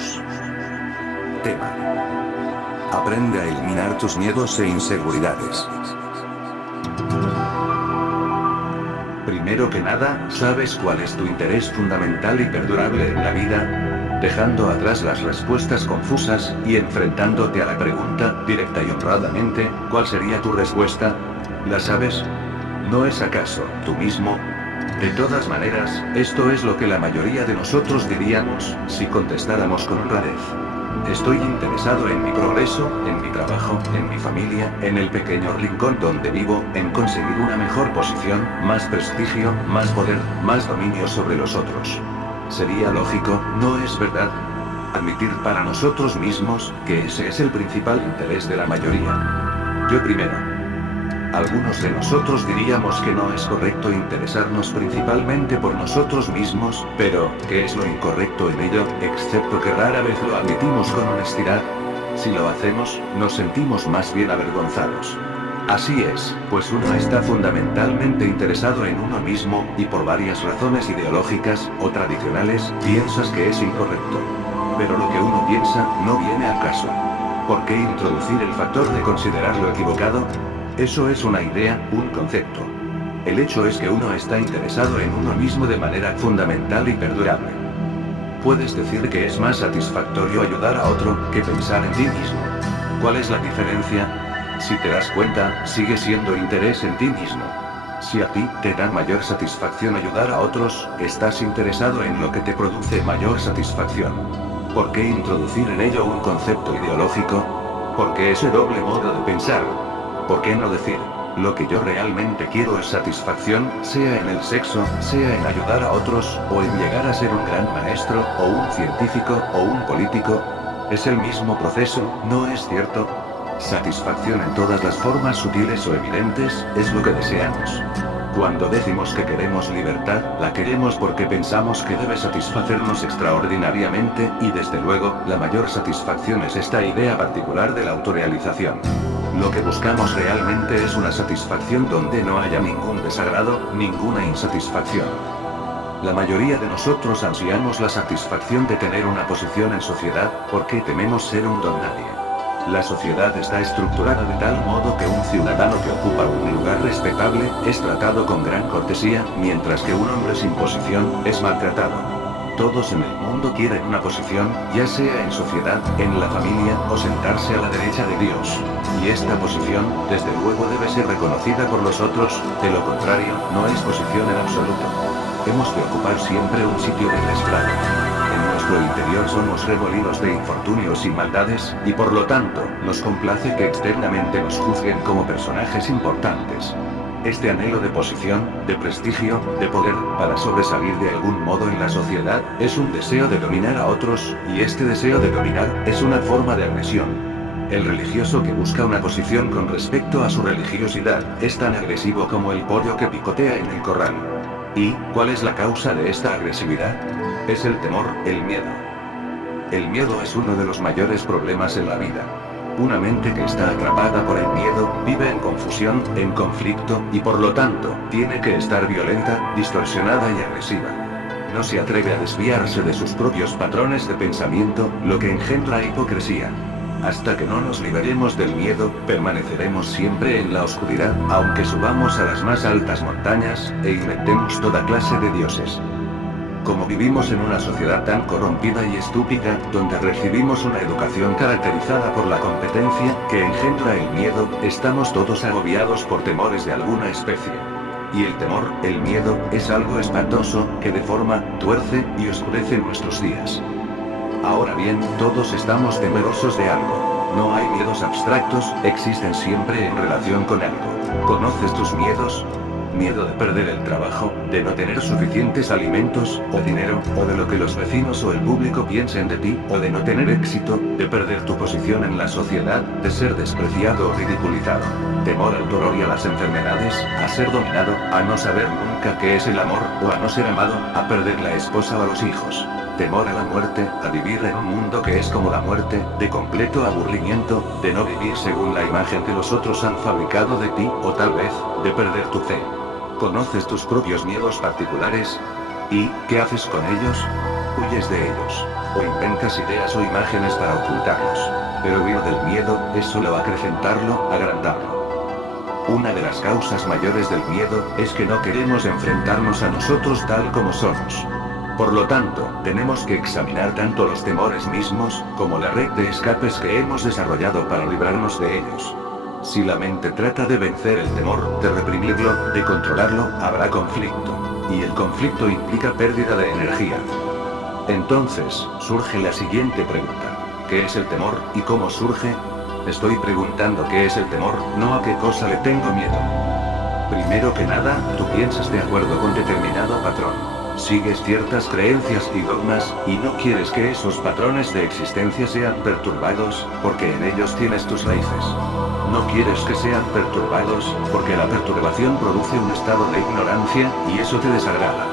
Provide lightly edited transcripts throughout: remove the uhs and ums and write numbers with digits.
Comenzamos. Tema. Aprende a eliminar tus miedos e inseguridades. Primero que nada, ¿sabes cuál es tu interés fundamental y perdurable en la vida? Dejando atrás las respuestas confusas, y enfrentándote a la pregunta, directa y honradamente, ¿cuál sería tu respuesta? ¿La sabes? ¿No es acaso tú mismo? De todas maneras, esto es lo que la mayoría de nosotros diríamos, si contestáramos con honradez. Estoy interesado en mi progreso, en mi trabajo, en mi familia, en el pequeño rincón donde vivo, en conseguir una mejor posición, más prestigio, más poder, más dominio sobre los otros. Sería lógico, ¿no es verdad? Admitir para nosotros mismos, que ese es el principal interés de la mayoría. Yo primero. Algunos de nosotros diríamos que no es correcto interesarnos principalmente por nosotros mismos, pero, ¿qué es lo incorrecto en ello, excepto que rara vez lo admitimos con honestidad? Si lo hacemos, nos sentimos más bien avergonzados. Así es, pues uno está fundamentalmente interesado en uno mismo, y por varias razones ideológicas, o tradicionales, piensas que es incorrecto. Pero lo que uno piensa, no viene al caso. ¿Por qué introducir el factor de considerarlo equivocado? Eso es una idea, un concepto. El hecho es que uno está interesado en uno mismo de manera fundamental y perdurable. Puedes decir que es más satisfactorio ayudar a otro, que pensar en ti mismo. ¿Cuál es la diferencia? Si te das cuenta, sigue siendo interés en ti mismo. Si a ti te da mayor satisfacción ayudar a otros, estás interesado en lo que te produce mayor satisfacción. ¿Por qué introducir en ello un concepto ideológico? ¿Por qué ese doble modo de pensar? ¿Por qué no decir, lo que yo realmente quiero es satisfacción, sea en el sexo, sea en ayudar a otros, o en llegar a ser un gran maestro, o un científico, o un político? Es el mismo proceso, ¿no es cierto? Satisfacción en todas las formas sutiles o evidentes, es lo que deseamos. Cuando decimos que queremos libertad, la queremos porque pensamos que debe satisfacernos extraordinariamente, y desde luego, la mayor satisfacción es esta idea particular de la autorrealización. Lo que buscamos realmente es una satisfacción donde no haya ningún desagrado, ninguna insatisfacción. La mayoría de nosotros ansiamos la satisfacción de tener una posición en sociedad, porque tememos ser un don nadie. La sociedad está estructurada de tal modo que un ciudadano que ocupa un lugar respetable, es tratado con gran cortesía, mientras que un hombre sin posición, es maltratado. Todos en el mundo quieren una posición, ya sea en sociedad, en la familia, o sentarse a la derecha de Dios. Y esta posición, desde luego debe ser reconocida por los otros, de lo contrario, no es posición en absoluto. Hemos de ocupar siempre un sitio del estrado. En nuestro interior somos remolinos de infortunios y maldades, y por lo tanto, nos complace que externamente nos juzguen como personajes importantes. Este anhelo de posición, de prestigio, de poder, para sobresalir de algún modo en la sociedad, es un deseo de dominar a otros, y este deseo de dominar, es una forma de agresión. El religioso que busca una posición con respecto a su religiosidad, es tan agresivo como el pollo que picotea en el corral. ¿Y cuál es la causa de esta agresividad? Es el temor, el miedo. El miedo es uno de los mayores problemas en la vida. Una mente que está atrapada por el miedo, vive en confusión, en conflicto, y por lo tanto, tiene que estar violenta, distorsionada y agresiva. No se atreve a desviarse de sus propios patrones de pensamiento, lo que engendra hipocresía. Hasta que no nos liberemos del miedo, permaneceremos siempre en la oscuridad, aunque subamos a las más altas montañas, e inventemos toda clase de dioses. Como vivimos en una sociedad tan corrompida y estúpida, donde recibimos una educación caracterizada por la competencia, que engendra el miedo, estamos todos agobiados por temores de alguna especie. Y el temor, el miedo, es algo espantoso, que deforma, tuerce, y oscurece nuestros días. Ahora bien, todos estamos temerosos de algo. No hay miedos abstractos, existen siempre en relación con algo. ¿Conoces tus miedos? Miedo de perder el trabajo, de no tener suficientes alimentos, o dinero, o de lo que los vecinos o el público piensen de ti, o de no tener éxito, de perder tu posición en la sociedad, de ser despreciado o ridiculizado. Temor al dolor y a las enfermedades, a ser dominado, a no saber nunca qué es el amor, o a no ser amado, a perder la esposa o a los hijos. Temor a la muerte, a vivir en un mundo que es como la muerte, de completo aburrimiento, de no vivir según la imagen que los otros han fabricado de ti, o tal vez, de perder tu fe. ¿Conoces tus propios miedos particulares? ¿Y qué haces con ellos? Huyes de ellos. O inventas ideas o imágenes para ocultarlos. Pero huir del miedo es solo acrecentarlo, agrandarlo. Una de las causas mayores del miedo es que no queremos enfrentarnos a nosotros tal como somos. Por lo tanto, tenemos que examinar tanto los temores mismos, como la red de escapes que hemos desarrollado para librarnos de ellos. Si la mente trata de vencer el temor, de reprimirlo, de controlarlo, habrá conflicto. Y el conflicto implica pérdida de energía. Entonces, surge la siguiente pregunta. ¿Qué es el temor, y cómo surge? Estoy preguntando qué es el temor, no a qué cosa le tengo miedo. Primero que nada, tú piensas de acuerdo con determinado patrón. Sigues ciertas creencias y dogmas, y no quieres que esos patrones de existencia sean perturbados, porque en ellos tienes tus raíces. No quieres que sean perturbados, porque la perturbación produce un estado de ignorancia, y eso te desagrada.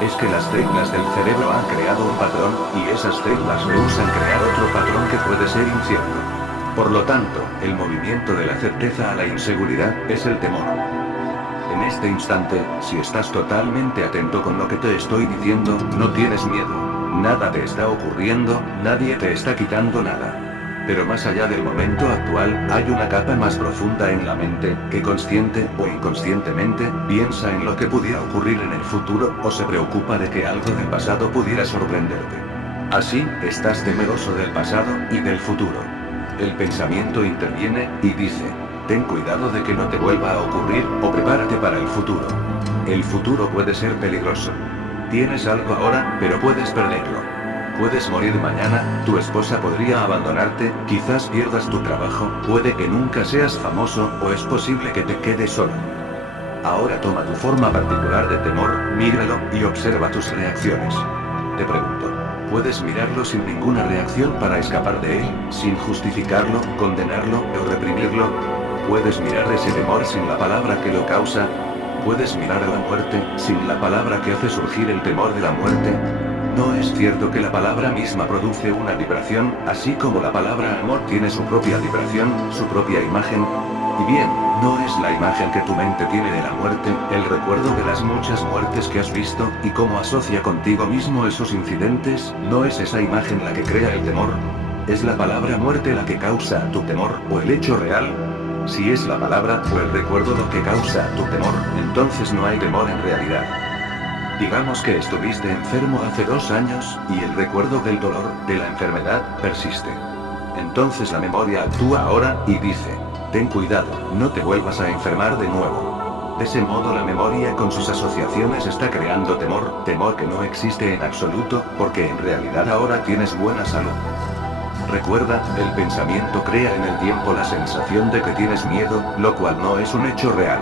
Es que las teclas del cerebro han creado un patrón, y esas teclas rehusan crear otro patrón que puede ser incierto. Por lo tanto, el movimiento de la certeza a la inseguridad es el temor. En este instante, si estás totalmente atento con lo que te estoy diciendo, no tienes miedo. Nada te está ocurriendo, nadie te está quitando nada. Pero más allá del momento actual, hay una capa más profunda en la mente, que consciente o inconscientemente, piensa en lo que pudiera ocurrir en el futuro, o se preocupa de que algo del pasado pudiera sorprenderte. Así, estás temeroso del pasado y del futuro. El pensamiento interviene, y dice, ten cuidado de que no te vuelva a ocurrir, o prepárate para el futuro. El futuro puede ser peligroso. Tienes algo ahora, pero puedes perderlo. Puedes morir mañana, tu esposa podría abandonarte, quizás pierdas tu trabajo, puede que nunca seas famoso, o es posible que te quedes solo. Ahora toma tu forma particular de temor, míralo, y observa tus reacciones. Te pregunto, ¿puedes mirarlo sin ninguna reacción para escapar de él, sin justificarlo, condenarlo, o reprimirlo? ¿Puedes mirar ese temor sin la palabra que lo causa? ¿Puedes mirar a la muerte, sin la palabra que hace surgir el temor de la muerte? ¿No es cierto que la palabra misma produce una vibración, así como la palabra amor tiene su propia vibración, su propia imagen? Y bien, ¿no es la imagen que tu mente tiene de la muerte, el recuerdo de las muchas muertes que has visto, y cómo asocia contigo mismo esos incidentes? ¿No es esa imagen la que crea el temor? ¿Es la palabra muerte la que causa tu temor, o el hecho real? Si es la palabra o el recuerdo lo que causa tu temor, entonces no hay temor en realidad. Digamos que estuviste enfermo hace 2 años, y el recuerdo del dolor, de la enfermedad, persiste. Entonces la memoria actúa ahora, y dice, ten cuidado, no te vuelvas a enfermar de nuevo. De ese modo la memoria con sus asociaciones está creando temor, temor que no existe en absoluto, porque en realidad ahora tienes buena salud. Recuerda, el pensamiento crea en el tiempo la sensación de que tienes miedo, lo cual no es un hecho real.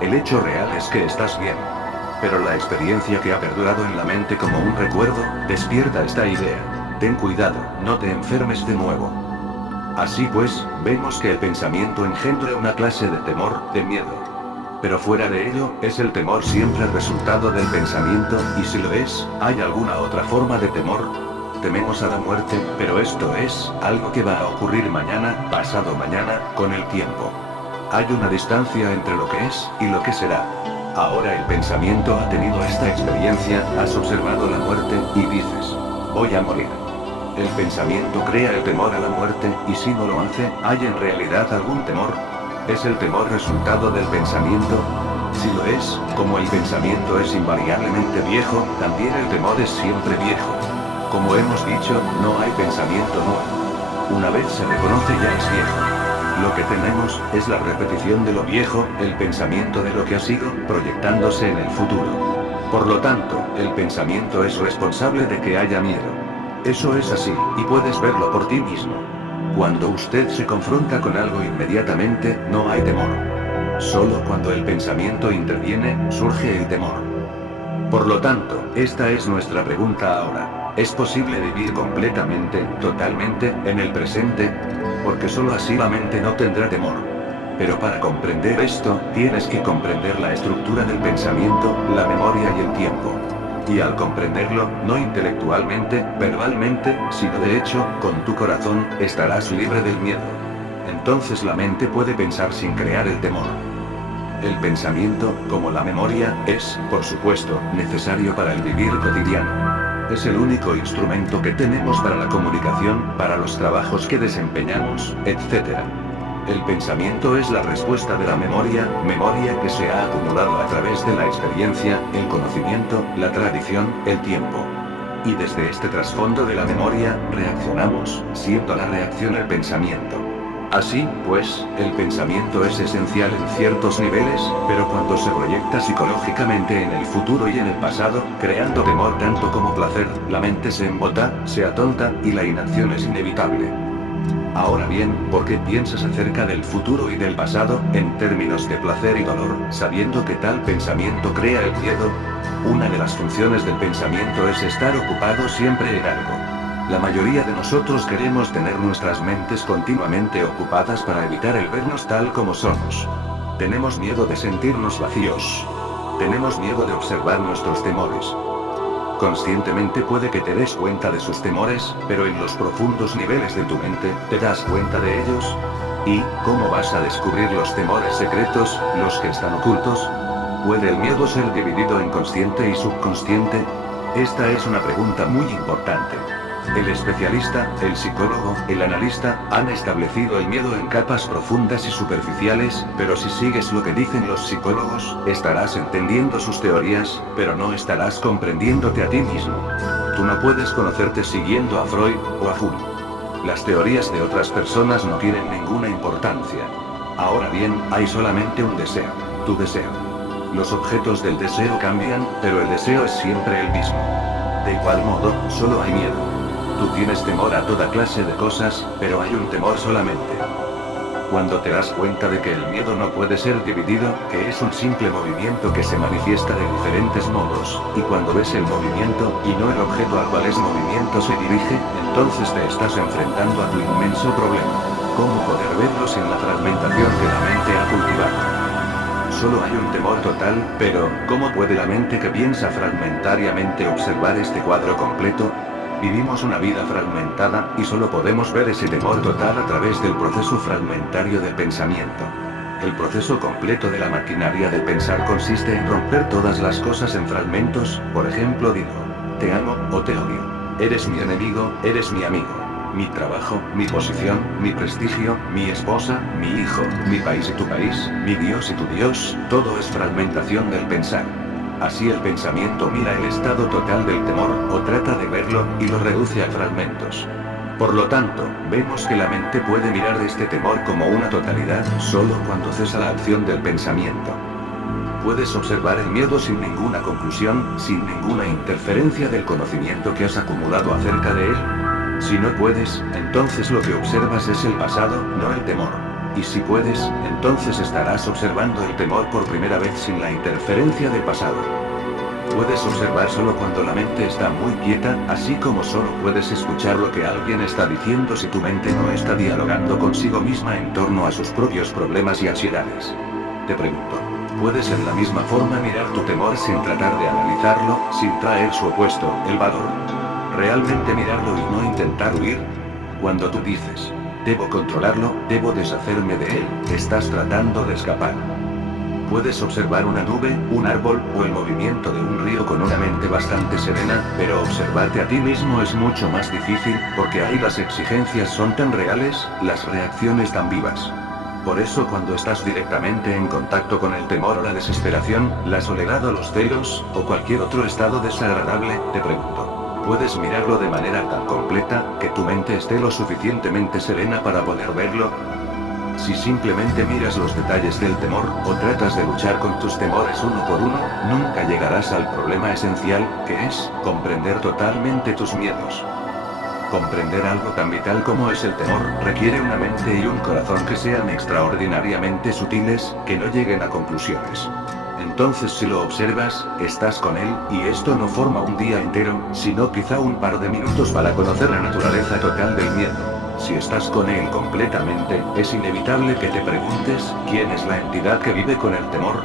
El hecho real es que estás bien. Pero la experiencia que ha perdurado en la mente como un recuerdo, despierta esta idea. Ten cuidado, no te enfermes de nuevo. Así pues, vemos que el pensamiento engendra una clase de temor, de miedo. Pero fuera de ello, ¿es el temor siempre el resultado del pensamiento? Y si lo es, ¿hay alguna otra forma de temor? Tememos a la muerte, pero esto es algo que va a ocurrir mañana, pasado mañana, con el tiempo. Hay una distancia entre lo que es y lo que será. Ahora el pensamiento ha tenido esta experiencia, has observado la muerte, y dices, voy a morir. El pensamiento crea el temor a la muerte, y si no lo hace, ¿hay en realidad algún temor? ¿Es el temor resultado del pensamiento? Si lo es, como el pensamiento es invariablemente viejo, también el temor es siempre viejo. Como hemos dicho, no hay pensamiento nuevo. Una vez se reconoce ya es viejo. Lo que tenemos, es la repetición de lo viejo, el pensamiento de lo que ha sido, proyectándose en el futuro. Por lo tanto, el pensamiento es responsable de que haya miedo. Eso es así, y puedes verlo por ti mismo. Cuando usted se confronta con algo inmediatamente, no hay temor. Solo cuando el pensamiento interviene, surge el temor. Por lo tanto, esta es nuestra pregunta ahora. ¿Es posible vivir completamente, totalmente, en el presente? Porque solo así la mente no tendrá temor. Pero para comprender esto, tienes que comprender la estructura del pensamiento, la memoria y el tiempo. Y al comprenderlo, no intelectualmente, verbalmente, sino de hecho, con tu corazón, estarás libre del miedo. Entonces la mente puede pensar sin crear el temor. El pensamiento, como la memoria, es, por supuesto, necesario para el vivir cotidiano. Es el único instrumento que tenemos para la comunicación, para los trabajos que desempeñamos, etc. El pensamiento es la respuesta de la memoria que se ha acumulado a través de la experiencia, el conocimiento, la tradición, el tiempo. Y desde este trasfondo de la memoria, reaccionamos, siendo la reacción el pensamiento. Así, pues, el pensamiento es esencial en ciertos niveles, pero cuando se proyecta psicológicamente en el futuro y en el pasado, creando temor tanto como placer, la mente se embota, se atonta, y la inacción es inevitable. Ahora bien, ¿por qué piensas acerca del futuro y del pasado, en términos de placer y dolor, sabiendo que tal pensamiento crea el miedo? Una de las funciones del pensamiento es estar ocupado siempre en algo. La mayoría de nosotros queremos tener nuestras mentes continuamente ocupadas para evitar el vernos tal como somos. Tenemos miedo de sentirnos vacíos. Tenemos miedo de observar nuestros temores. Conscientemente puede que te des cuenta de sus temores, pero en los profundos niveles de tu mente, ¿te das cuenta de ellos? ¿Y cómo vas a descubrir los temores secretos, los que están ocultos? ¿Puede el miedo ser dividido en consciente y subconsciente? Esta es una pregunta muy importante. El especialista, el psicólogo, el analista, han establecido el miedo en capas profundas y superficiales, pero si sigues lo que dicen los psicólogos, estarás entendiendo sus teorías, pero no estarás comprendiéndote a ti mismo. Tú no puedes conocerte siguiendo a Freud o a Jung. Las teorías de otras personas no tienen ninguna importancia. Ahora bien, hay solamente un deseo, tu deseo. Los objetos del deseo cambian, pero el deseo es siempre el mismo. De igual modo, solo hay miedo. Tú tienes temor a toda clase de cosas, pero hay un temor solamente. Cuando te das cuenta de que el miedo no puede ser dividido, que es un simple movimiento que se manifiesta de diferentes modos, y cuando ves el movimiento, y no el objeto al cual ese movimiento se dirige, entonces te estás enfrentando a tu inmenso problema. ¿Cómo poder verlo sin la fragmentación que la mente ha cultivado? Solo hay un temor total, pero ¿cómo puede la mente que piensa fragmentariamente observar este cuadro completo? Vivimos una vida fragmentada, y solo podemos ver ese temor total a través del proceso fragmentario del pensamiento. El proceso completo de la maquinaria del pensar consiste en romper todas las cosas en fragmentos, por ejemplo digo, te amo, o te odio. Eres mi enemigo, eres mi amigo. Mi trabajo, mi posición, mi prestigio, mi esposa, mi hijo, mi país y tu país, mi Dios y tu Dios, todo es fragmentación del pensar. Así el pensamiento mira el estado total del temor, o trata de verlo, y lo reduce a fragmentos. Por lo tanto, vemos que la mente puede mirar este temor como una totalidad, solo cuando cesa la acción del pensamiento. Puedes observar el miedo sin ninguna conclusión, sin ninguna interferencia del conocimiento que has acumulado acerca de él. Si no puedes, entonces lo que observas es el pasado, no el temor. Y si puedes, entonces estarás observando el temor por primera vez sin la interferencia del pasado. Puedes observar solo cuando la mente está muy quieta, así como solo puedes escuchar lo que alguien está diciendo si tu mente no está dialogando consigo misma en torno a sus propios problemas y ansiedades. Te pregunto, ¿puedes en la misma forma mirar tu temor sin tratar de analizarlo, sin traer su opuesto, el valor? ¿Realmente mirarlo y no intentar huir? Cuando tú dices, debo controlarlo, debo deshacerme de él, estás tratando de escapar. Puedes observar una nube, un árbol, o el movimiento de un río con una mente bastante serena, pero observarte a ti mismo es mucho más difícil, porque ahí las exigencias son tan reales, las reacciones tan vivas. Por eso cuando estás directamente en contacto con el temor o la desesperación, la soledad o los celos, o cualquier otro estado desagradable, te pregunto, ¿puedes mirarlo de manera tan completa, que tu mente esté lo suficientemente serena para poder verlo? Si simplemente miras los detalles del temor, o tratas de luchar con tus temores uno por uno, nunca llegarás al problema esencial, que es comprender totalmente tus miedos. Comprender algo tan vital como es el temor, requiere una mente y un corazón que sean extraordinariamente sutiles, que no lleguen a conclusiones. Entonces si lo observas, estás con él, y esto no forma un día entero, sino quizá un par de minutos para conocer la naturaleza total del miedo. Si estás con él completamente, es inevitable que te preguntes, ¿quién es la entidad que vive con el temor?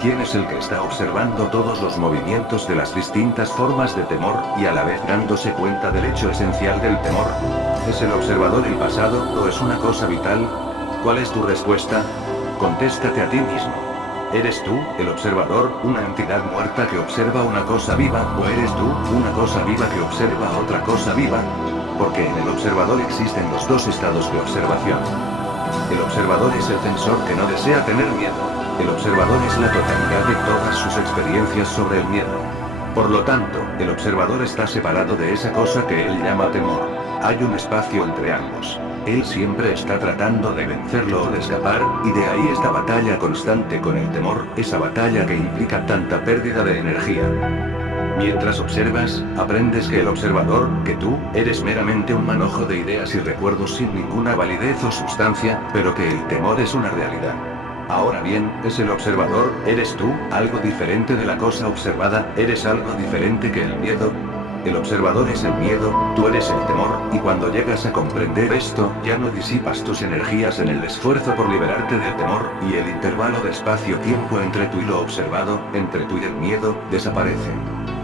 ¿Quién es el que está observando todos los movimientos de las distintas formas de temor, y a la vez dándose cuenta del hecho esencial del temor? ¿Es el observador el pasado, o es una cosa vital? ¿Cuál es tu respuesta? Contéstate a ti mismo. ¿Eres tú, el observador, una entidad muerta que observa una cosa viva, o eres tú, una cosa viva que observa a otra cosa viva? Porque en el observador existen los dos estados de observación. El observador es el censor que no desea tener miedo. El observador es la totalidad de todas sus experiencias sobre el miedo. Por lo tanto, el observador está separado de esa cosa que él llama temor. Hay un espacio entre ambos. Él siempre está tratando de vencerlo o de escapar, y de ahí esta batalla constante con el temor, esa batalla que implica tanta pérdida de energía. Mientras observas, aprendes que el observador, que tú, eres meramente un manojo de ideas y recuerdos sin ninguna validez o sustancia, pero que el temor es una realidad. Ahora bien, ¿es el observador, eres tú, algo diferente de la cosa observada, eres algo diferente que el miedo? El observador es el miedo, tú eres el temor, y cuando llegas a comprender esto, ya no disipas tus energías en el esfuerzo por liberarte del temor, y el intervalo de espacio-tiempo entre tú y lo observado, entre tú y el miedo, desaparece.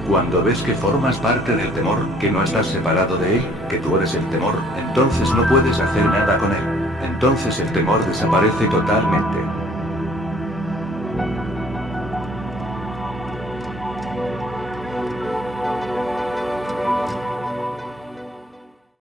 Cuando ves que formas parte del temor, que no estás separado de él, que tú eres el temor, entonces no puedes hacer nada con él. Entonces el temor desaparece totalmente.